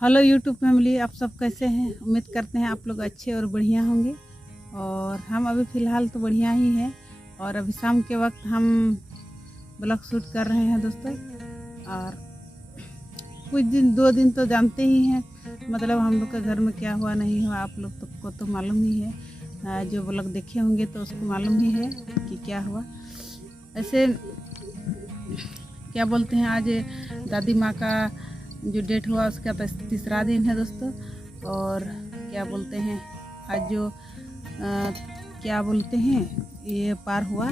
Hello YouTube family, आप सब कैसे हैं। उम्मीद करते हैं आप लोग अच्छे और बढ़िया होंगे। और हम अभी फ़िलहाल तो बढ़िया ही हैं। और अभी शाम के वक्त हम ब्लॉग शूट कर रहे हैं दोस्तों। और कुछ दिन 2 दिन तो जानते ही हैं, मतलब हम लोग के घर में क्या हुआ नहीं हुआ आप लोग को तो मालूम ही है। जो ब्लॉग देखे होंगे तो उसको मालूम ही है कि क्या हुआ। ऐसे क्या बोलते हैं, आज दादी माँ का जो डेट हुआ उसका तीसरा दिन है दोस्तों। और क्या बोलते हैं, आज जो क्या बोलते हैं ये पार हुआ,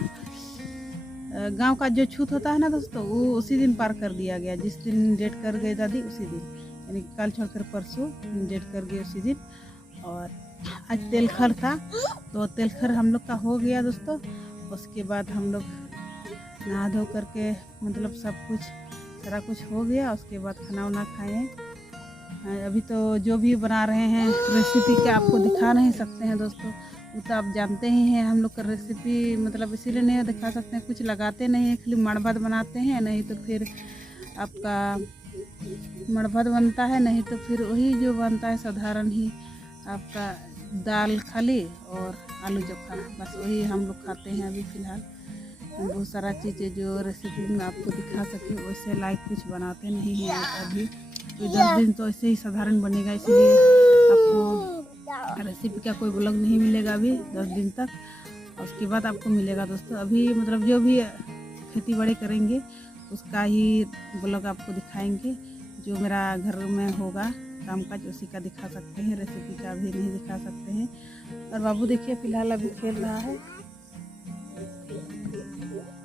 गांव का जो छूत होता है ना दोस्तों, वो उसी दिन पार कर दिया गया। जिस दिन डेट कर गए दादी उसी दिन, यानी कल छोड़कर परसों डेट कर गए उसी दिन। और आज तेलखर था तो तेलखर हम लोग का हो गया दोस्तों। उसके बाद हम लोग नहा धो करके मतलब सब कुछ सारा कुछ हो गया। उसके बाद खाना वाना खाए। अभी तो जो भी बना रहे हैं रेसिपी का आपको दिखा नहीं सकते हैं दोस्तों, वो तो आप जानते ही हैं। हम लोग का रेसिपी मतलब इसीलिए नहीं दिखा सकते हैं, कुछ लगाते नहीं हैं, खाली मड़ भात बनाते हैं। नहीं तो फिर आपका मड़ भात बनता है, नहीं तो फिर वही जो बनता है साधारण ही आपका दाल खाली और आलू चोखा, बस वही हम लोग खाते हैं अभी फ़िलहाल। बहुत सारा चीज़ें जो रेसिपी में आपको दिखा सके वैसे लाइक कुछ बनाते नहीं हैं अभी। तो 10 दिन तो ऐसे ही साधारण बनेगा, इसलिए आपको रेसिपी का कोई ब्लॉग नहीं मिलेगा अभी 10 दिन तक। और उसके बाद आपको मिलेगा दोस्तों। अभी मतलब जो भी खेती बाड़ी करेंगे उसका ही ब्लॉग आपको दिखाएंगे। जो मेरा घर में होगा कामकाज उसी का दिखा सकते हैं, रेसिपी का भी नहीं दिखा सकते हैं। और बाबू देखिए फ़िलहाल अभी खेल रहा है।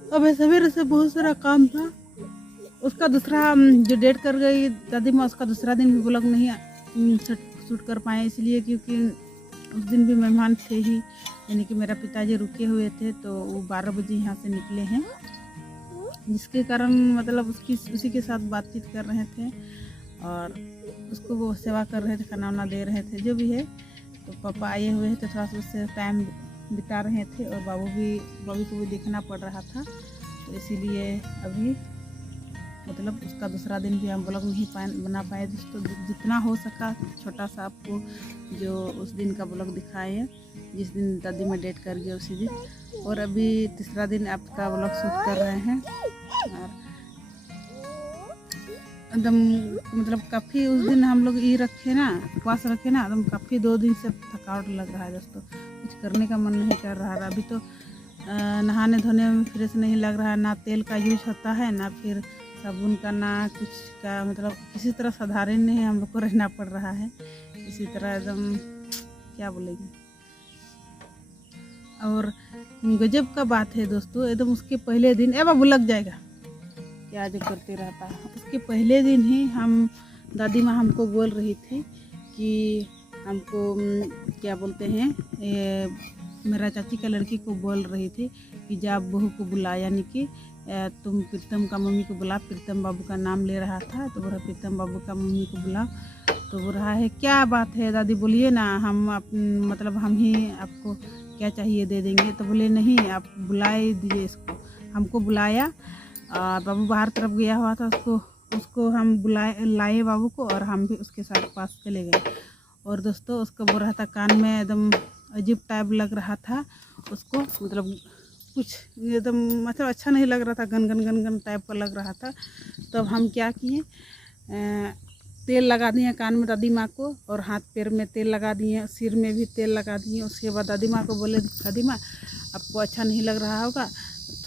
अब सवेरे से बहुत सारा काम था। उसका दूसरा जो डेट कर गई दादी माँ, उसका दूसरा दिन भी ब्लॉग नहीं शूट कर पाए, इसलिए क्योंकि उस दिन भी मेहमान थे ही, यानी कि मेरा पिताजी रुके हुए थे। तो वो 12 बजे यहाँ से निकले हैं, जिसके कारण मतलब उसी के साथ बातचीत कर रहे थे और उसको वो सेवा कर रहे थे, खाना वाना दे रहे थे जो भी है। तो पापा आए हुए थे, थोड़ा सा उससे टाइम बिता रहे थे। और बाबू को भी देखना पड़ रहा था, तो इसीलिए अभी मतलब उसका दूसरा दिन भी हम ब्लॉग नहीं बना पाए दोस्तों। जितना हो सका छोटा सा आपको जो उस दिन का ब्लॉग दिखाए, जिस दिन दादी में डेट कर गया उसी दिन। और अभी तीसरा दिन आपका ब्लॉग शूट कर रहे हैं। और एकदम मतलब काफ़ी उस दिन हम लोग ये रखे ना, उपवास रखे ना, एकदम काफ़ी 2 दिन से थकावट लग रहा है दोस्तों। कुछ करने का मन नहीं कर रहा है। अभी तो नहाने धोने में फ्रेश नहीं लग रहा है, ना तेल का यूज होता है ना फिर साबुन का, ना कुछ का, मतलब किसी तरह साधारण नहीं हम लोग को रहना पड़ रहा है। इसी तरह एकदम क्या बोलेंगे। और गजब का बात है दोस्तों, एकदम उसके पहले दिन बाबू लग जाएगा क्या जो करते रहता है। उसके पहले दिन ही हम दादी माँ हमको बोल रही थी कि हमको क्या बोलते हैं, मेरा चाची का लड़की को बोल रही थी कि जा बहू को बुला, यानी कि तुम प्रीतम का मम्मी को बुला। प्रीतम बाबू का नाम ले रहा था, तो बोला प्रीतम बाबू का मम्मी को बुला। तो बोल रहा है क्या बात है दादी, बोलिए ना, हम मतलब हम ही आपको क्या चाहिए दे देंगे। तो बोले नहीं, आप बुलाए दिए इसको। हमको बुलाया और बाबू बाहर तरफ गया हुआ था, उसको हम लाए बाबू को, और हम भी उसके साथ पास चले गए। और दोस्तों उसको बोल रहा था कान में, एकदम अजीब टाइप लग रहा था उसको, मतलब कुछ एकदम मतलब अच्छा नहीं लग रहा था, gun gun gun gun type का लग रहा था। तब हम क्या किए, तेल लगा दिए कान में दादी माँ को, और हाथ पैर में तेल लगा दिए, सिर में भी तेल लगा दिए। उसके बाद दादी माँ को बोले दादी माँ आपको अच्छा नहीं लग रहा होगा,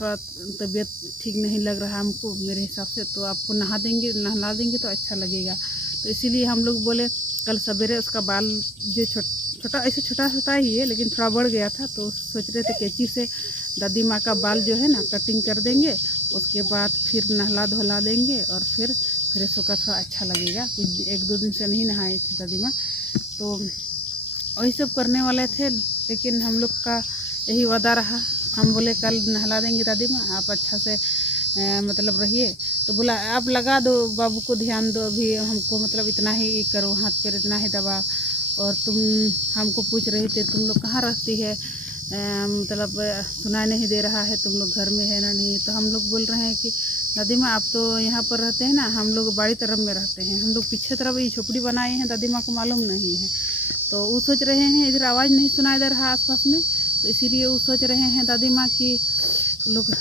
थोड़ा तबीयत ठीक नहीं लग रहा हमको मेरे हिसाब से, तो आपको नहला देंगे तो अच्छा लगेगा। तो इसीलिए हम लोग बोले कल सवेरे उसका बाल जो छोटा ऐसे छोटा छोटा ही है लेकिन थोड़ा बढ़ गया था, तो सोच रहे थे कैंची से दादी माँ का बाल जो है ना कटिंग कर देंगे। उसके बाद फिर नहला धुला देंगे और फिर फ्रेश होकर थोड़ा अच्छा लगेगा। कुछ 1-2 दिन से नहीं नहाए थे दादी माँ, तो वही सब करने वाले थे। लेकिन हम लोग का यही वादा रहा, हम बोले कल नहला देंगे दादी माँ, आप अच्छा से मतलब रहिए। तो बोला आप लगा दो, बाबू को ध्यान दो, अभी हमको मतलब इतना ही करो, हाथ पैर इतना ही दबाओ। और तुम हमको पूछ रही थे तुम लोग कहाँ रहती है, मतलब सुनाई नहीं दे रहा है, तुम लोग घर में है ना नहीं। तो हम लोग बोल रहे हैं कि दादी माँ आप तो यहाँ पर रहते हैं ना, हम लोग बाड़ी तरफ में रहते हैं, हम लोग पीछे तरफ ये झोपड़ी बनाए हैं, दादी माँ को मालूम नहीं है। तो वो सोच रहे हैं इधर आवाज़ नहीं सुनाई दे रहा आसपास में, तो इसीलिए वो सोच रहे हैं दादी माँ कि लोग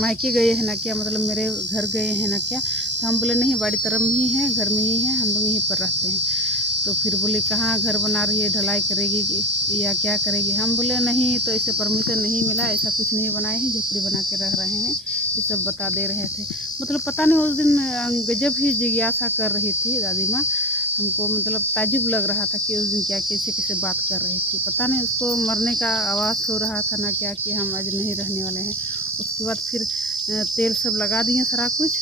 मायके गए हैं ना क्या, मतलब मेरे घर गए हैं ना क्या। तो हम बोले नहीं, बाड़ी तरफ में ही है, घर में ही है, हम लोग यहीं पर रहते हैं। तो फिर बोले कहाँ घर बना रही है, ढलाई करेगी कि या क्या करेगी। हम बोले नहीं, तो इसे परमिशन नहीं मिला, ऐसा कुछ नहीं बनाए हैं, झोपड़ी बना के रह रहे हैं, ये सब बता दे रहे थे। मतलब पता नहीं उस दिन गजब ही जिज्ञासा कर रही थी दादी माँ, हमको मतलब ताजुब लग रहा था कि उस दिन क्या कैसे कैसे बात कर रही थी। पता नहीं उसको मरने का आवाज़ हो रहा था ना क्या, कि हम आज नहीं रहने वाले हैं। उसके बाद फिर तेल सब लगा दिए, सारा कुछ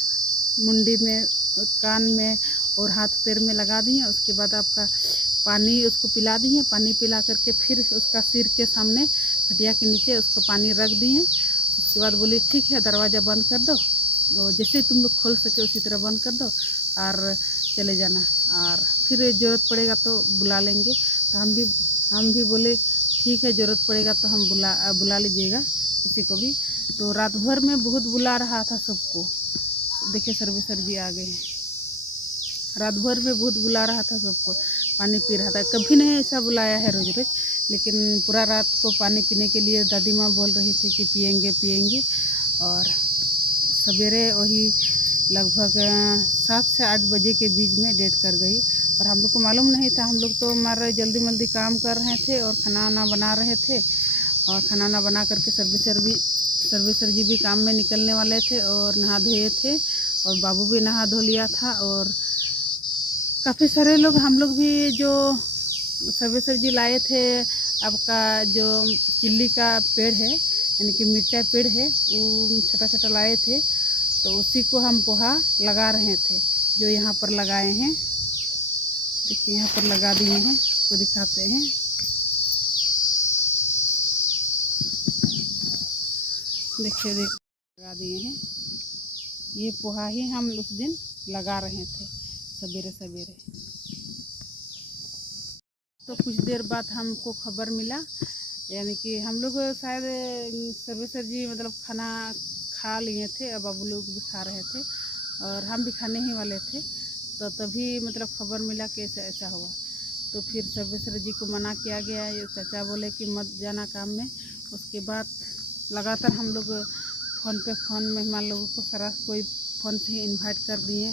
मुंडी में, कान में और हाथ पैर में लगा दिए। उसके बाद आपका पानी उसको पिला दिए, पानी पिला करके फिर उसका सिर के सामने खटिया के नीचे उसको पानी रख दिए। उसके बाद बोली ठीक है दरवाज़ा बंद कर दो, और जैसे तुम लोग खोल सके उसी तरह बंद कर दो और चले जाना, और फिर ज़रूरत पड़ेगा तो बुला लेंगे। तो हम भी बोले ठीक है, ज़रूरत पड़ेगा तो हम बुला लीजिएगा किसी को भी। तो रात भर में बहुत बुला रहा था सबको। देखिए सर्वेसर जी आ गए, रात भर में बहुत बुला रहा था सबको, पानी पी रहा था। कभी नहीं ऐसा बुलाया है रोज रोज, लेकिन पूरा रात को पानी पीने के लिए दादी माँ बोल रही थी कि पिएंगे पिएंगे। और सवेरे वही लगभग 7 से 8 बजे के बीच में डेट कर गई। और हम लोग को मालूम नहीं था, हम लोग तो हमारा जल्दी जल्दी काम कर रहे थे और खाना वाना बना रहे थे। और खाना वाना बना करके सर्वेसर जी भी काम में निकलने वाले थे और नहा धोए थे, और बाबू भी नहा धो लिया था। और काफ़ी सारे लोग, हम लोग भी जो सर्वेसर जी लाए थे, आपका जो चिल्ली का पेड़ है यानी कि मिर्चा पेड़ है, वो छोटा छोटा लाए थे। तो उसी को हम पोहा लगा रहे थे, जो यहाँ पर लगाए हैं। देखिए यहाँ पर लगा दिए हैं, आपको दिखाते हैं। देखिए लगा दिए हैं, ये पोहा ही हम उस दिन लगा रहे थे सवेरे सवेरे। तो कुछ देर बाद हमको खबर मिला, यानी कि हम लोग शायद सर्वेसर जी मतलब खाना खा लिए थे, अब बाबू लोग भी खा रहे थे और हम भी खाने ही वाले थे। तो तभी मतलब खबर मिला कि ऐसा ऐसा हुआ। तो फिर सर्वेसर जी को मना किया गया, ये चाचा बोले कि मत जाना काम में। उसके बाद लगातार हम लोग फ़ोन मेहमान लोगों को सारा कोई फ़ोन से ही इन्वाइट कर दिए।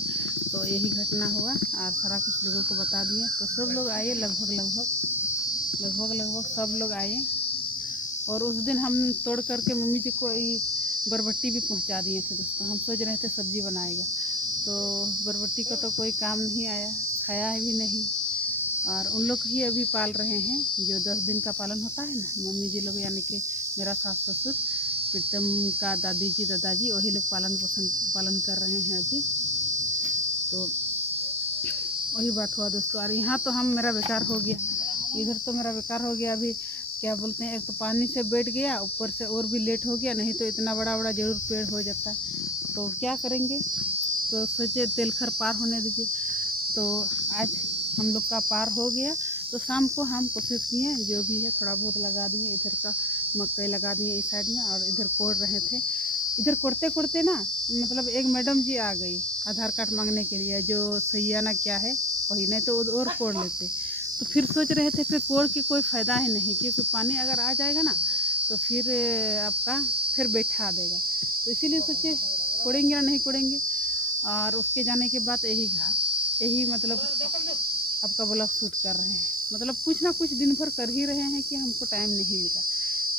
तो यही घटना हुआ और सारा कुछ लोगों को बता दिए। तो सब लोग आए, लगभग सब लोग आए। और उस दिन हम तोड़ करके मम्मी जी को बरबट्टी भी पहुंचा दिए थे दोस्तों। हम सोच रहे थे सब्जी बनाएगा, तो बरबट्टी का तो कोई काम नहीं आया, खाया भी नहीं। और उन लोग ही अभी पाल रहे हैं, जो 10 दिन का पालन होता है ना, मम्मी जी लोग यानी कि मेरा सास ससुर, प्रीतम का दादी जी दादाजी, वही लोग पालन कर रहे हैं अभी। तो वही बात हुआ दोस्तों। और यहाँ तो मेरा बेकार हो गया, इधर तो मेरा बेकार हो गया। अभी क्या बोलते हैं, एक तो पानी से बैठ गया, ऊपर से और भी लेट हो गया, नहीं तो इतना बड़ा जरूर पेड़ हो जाता। तो क्या करेंगे, तो सोचे तेलखर पार होने दीजिए। तो आज हम लोग का पार हो गया। तो शाम को हम कोशिश किए, जो भी है थोड़ा बहुत लगा दिए, इधर का मकई लगा दिए इस साइड में, और इधर कोड़ रहे थे। इधर कोड़ते ना मतलब एक मैडम जी आ गई आधार कार्ड मांगने के लिए, जो सैयाना क्या है वही, नहीं तो और कोड़ लेते। तो फिर सोच रहे थे फिर कोड़ के कोई फ़ायदा ही नहीं, क्योंकि पानी अगर आ जाएगा ना तो फिर आपका फिर बैठा देगा। तो इसीलिए सोचे कोड़ेंगे ना नहीं कोड़ेंगे। और उसके जाने के बाद यही मतलब आपका ब्लॉग शूट कर रहे हैं। मतलब कुछ ना कुछ दिन भर कर ही रहे हैं कि हमको टाइम नहीं मिला।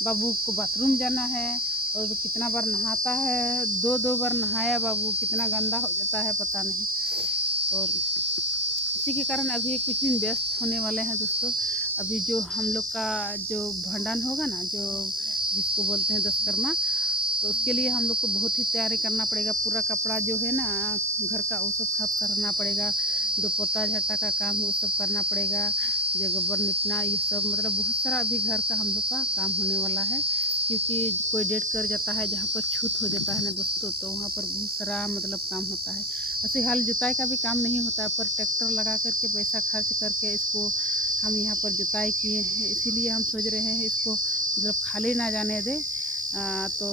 बाबू को बाथरूम जाना है, और कितना बार नहाता है, 2 बार नहाया बाबू, कितना गंदा हो जाता है पता नहीं। और इसी के कारण अभी कुछ दिन व्यस्त होने वाले हैं दोस्तों। अभी जो हम लोग का जो भंडान होगा ना, जो जिसको बोलते हैं दशकर्मा, तो उसके लिए हम लोग को बहुत ही तैयारी करना पड़ेगा। पूरा कपड़ा जो है ना घर का, वो सब साफ करना पड़ेगा। जो पोता झाटा का काम है वो सब करना पड़ेगा, जो गोबर निपना, ये सब मतलब बहुत सारा अभी घर का हम लोग का काम होने वाला है। क्योंकि कोई डेट कर जाता है, जहाँ पर छूत हो जाता है ना दोस्तों, तो वहाँ पर बहुत सारा मतलब काम होता है। ऐसे हाल जुताई का भी काम नहीं होता है, पर ट्रैक्टर लगा करके पैसा खर्च करके इसको हम यहाँ पर जुताई किए हैं। इसीलिए हम सोच रहे हैं इसको मतलब खाली ना जाने दें। तो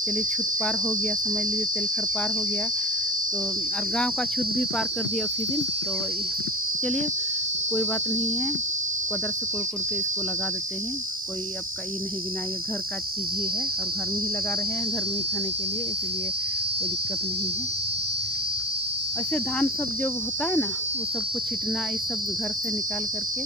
चलिए छुत पार हो गया, समझ लीजिए तेलखर पार हो गया, तो और गांव का छुत भी पार कर दिया उसी दिन। तो चलिए कोई बात नहीं है, कोदर से कोड़ के इसको लगा देते हैं। कोई आपका ये नहीं गिनाएगा, घर का चीज़ ही है और घर में ही लगा रहे हैं, घर में ही खाने के लिए, इसीलिए कोई दिक्कत नहीं है। ऐसे धान सब जो होता है ना, वो सबको छिटना, ये सब घर से निकाल करके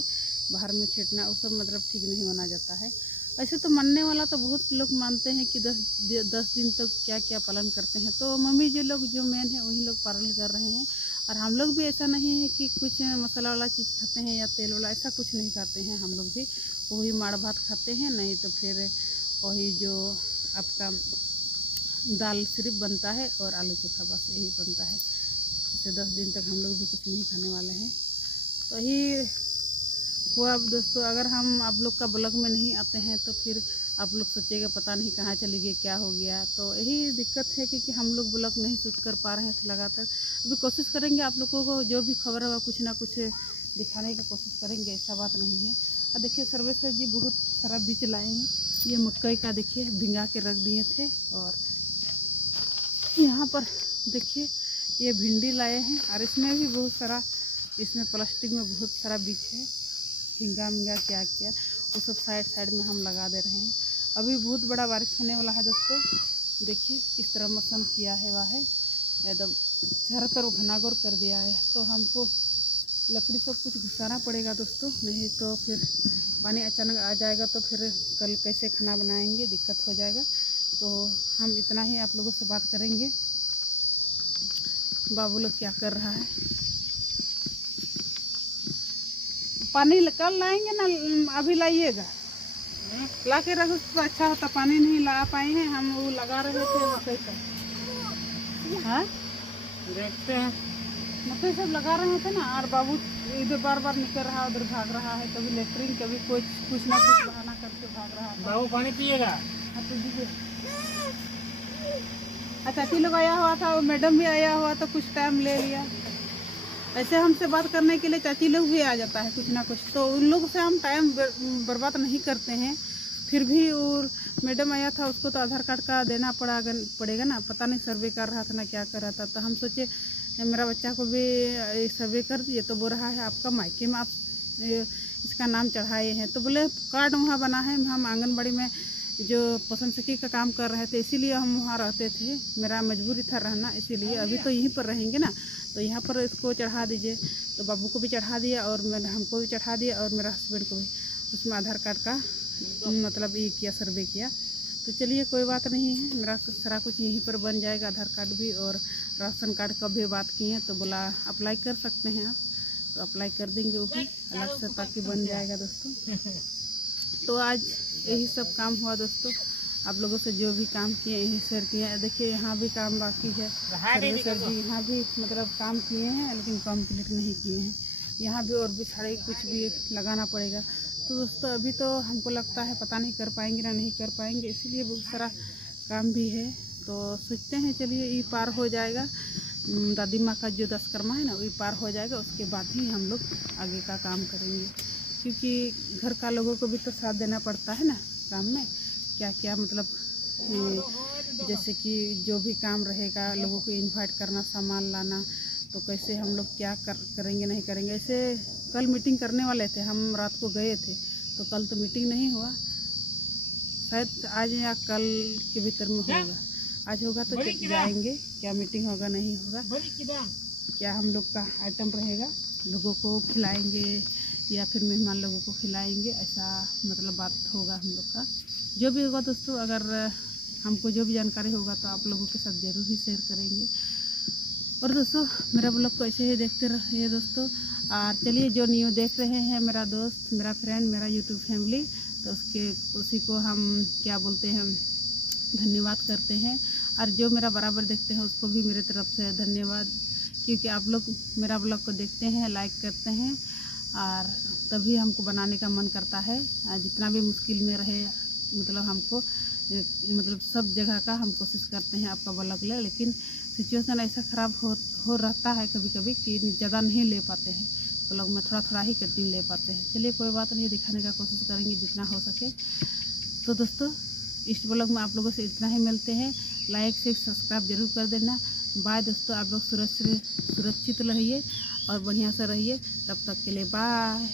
बाहर में छिटना, वो सब मतलब ठीक नहीं माना जाता है। ऐसे तो मानने वाला तो बहुत लोग मानते हैं कि 10 दिन तक क्या क्या पालन करते हैं। तो मम्मी जी लोग जो मेन है वही लोग पालन कर रहे हैं। और हम लोग भी ऐसा नहीं है कि कुछ मसाला वाला चीज़ खाते हैं या तेल वाला, ऐसा कुछ नहीं खाते हैं। हम लोग भी वही माड़ भात खाते हैं, नहीं तो फिर वही जो आपका दाल सिर्फ बनता है और आलू चोखा, बस यही बनता है। ऐसे 10 दिन तक हम लोग भी कुछ नहीं खाने वाले हैं। तो यही हुआ अब दोस्तों। अगर हम आप लोग का ब्लॉग में नहीं आते हैं तो फिर आप लोग सोचेगा पता नहीं कहाँ चली गई, क्या हो गया। तो यही दिक्कत है कि हम लोग ब्लॉग नहीं शूट कर पा रहे हैं लगातार। अभी कोशिश करेंगे आप लोगों को जो भी खबर होगा कुछ ना कुछ दिखाने की कोशिश करेंगे, ऐसा बात नहीं है। और देखिए सर्वेश्वर जी बहुत सारा बीज लाए हैं। ये मकई का देखिए भिंगा के रख दिए थे। और यहाँ पर देखिए ये भिंडी लाए हैं, और इसमें भी बहुत सारा, इसमें प्लास्टिक में बहुत सारा बीज है, झींगा मिंगा क्या क्या, वो सब साइड में हम लगा दे रहे हैं। अभी बहुत बड़ा बारिश होने वाला है दोस्तों। देखिए इस तरह मौसम किया है, वह है एकदम चारों तरफ घनाघोर कर दिया है। तो हमको लकड़ी सब कुछ घुसाना पड़ेगा दोस्तों, नहीं तो फिर पानी अचानक आ जाएगा तो फिर कल कैसे खाना बनाएंगे, दिक्कत हो जाएगा। तो हम इतना ही आप लोगों से बात करेंगे। बाबू लोग क्या कर रहा है, पानी कल लाएंगे ना, अभी लाइएगा, ला के रखो तो अच्छा होता। पानी नहीं ला पाए हैं हम, वो लगा रहे थे वो कैसा। हाँ देखते हैं, मतलब सब लगा रहे थे ना। और बाबू इधर बार बार निकल रहा, उधर भाग रहा है, कभी लेटरिन कभी कुछ ना कुछ बहाना करके भाग रहा है। बाबू पानी पिएगा? हाँ तो दीजिए। चाची लोग आया हुआ था, वो मैडम भी आया हुआ तो कुछ टाइम ले लिया। ऐसे हमसे बात करने के लिए चाची लोग भी आ जाता है कुछ ना कुछ, तो उन लोग से हम टाइम बर्बाद नहीं करते हैं। फिर भी और मैडम आया था, उसको तो आधार कार्ड का देना पड़ेगा ना, पता नहीं सर्वे कर रहा था ना क्या कर रहा था। तो हम सोचे मेरा बच्चा को भी सर्वे कर दिए, तो बोल रहा है आपका मायके में आप इसका नाम चढ़ाए हैं। तो बोले कार्ड वहाँ बना है, हम आंगनबाड़ी में जो पसंद सखी का काम कर रहे थे, इसीलिए हम वहाँ रहते थे, मेरा मजबूरी था रहना, इसीलिए अभी तो यहीं पर रहेंगे ना, तो यहाँ पर इसको चढ़ा दीजिए। तो बाबू को भी चढ़ा दिया और मैंने हमको भी चढ़ा दिया और मेरा हस्बैंड को भी। उसमें आधार कार्ड का मतलब ये किया, सर्वे किया। तो चलिए कोई बात नहीं है, मेरा सारा कुछ यहीं पर बन जाएगा, आधार कार्ड भी और राशन कार्ड का भी बात किए, तो बोला अप्लाई कर सकते हैं आप, तो अप्लाई कर देंगे वो भी अलग से, ताकि बन जाएगा दोस्तों। तो आज यही सब काम हुआ दोस्तों, आप लोगों से जो भी काम किए यही शेयर किए। देखिए यहाँ भी काम बाकी है, सर्वेसर जी यहाँ भी मतलब काम किए हैं लेकिन कंप्लीट नहीं किए हैं। यहाँ भी और भी सारे कुछ भी लगाना पड़ेगा। तो दोस्तों अभी तो हमको लगता है पता नहीं कर पाएंगे ना नहीं कर पाएंगे, इसीलिए बहुत सारा काम भी है। तो सोचते हैं चलिए ये पार हो जाएगा, दादी माँ का जो 10 कर्मा है ना वही पार हो जाएगा, उसके बाद ही हम लोग आगे का काम करेंगे। क्योंकि घर का लोगों को भी तो साथ देना पड़ता है ना काम में, क्या क्या मतलब जैसे कि जो भी काम रहेगा, लोगों को इनवाइट करना, सामान लाना, तो कैसे हम लोग क्या करेंगे नहीं करेंगे। ऐसे कल मीटिंग करने वाले थे, हम रात को गए थे, तो कल तो मीटिंग नहीं हुआ, शायद आज या कल के भीतर में होगा। आज होगा तो जाएंगे, क्या मीटिंग होगा नहीं होगा, क्या हम लोग का आइटम रहेगा, लोगों को खिलाएंगे या फिर मेहमान लोगों को खिलाएंगे, ऐसा मतलब बात होगा हम लोग का। जो भी होगा दोस्तों, अगर हमको जो भी जानकारी होगा तो आप लोगों के साथ ज़रूर ही शेयर करेंगे। और दोस्तों मेरा ब्लॉग को ऐसे ही देखते रहिए दोस्तों। और चलिए जो न्यू देख रहे हैं, मेरा दोस्त, मेरा फ्रेंड, मेरा यूट्यूब फैमिली, तो उसी को हम क्या बोलते हैं, धन्यवाद करते हैं। और जो मेरा बराबर देखते हैं उसको भी मेरे तरफ से धन्यवाद, क्योंकि आप लोग मेरा ब्लॉग को देखते हैं, लाइक करते हैं, और तभी हमको बनाने का मन करता है। जितना भी मुश्किल में रहे, मतलब हमको मतलब सब जगह का हम कोशिश करते हैं आपका ब्लॉग ले, लेकिन सिचुएशन ऐसा ख़राब हो रहता है कभी कभी कि ज़्यादा नहीं ले पाते हैं ब्लॉग में, थोड़ा ही कटिंग ले पाते हैं। चलिए कोई बात नहीं, दिखाने का कोशिश करेंगे जितना हो सके। तो दोस्तों इस ब्लॉग में आप लोगों से इतना ही मिलते हैं। लाइक से सब्सक्राइब जरूर कर देना। बाय दोस्तों, आप लोग सुरक्षित रहिए और बढ़िया से रहिए। तब तक के लिए बाय।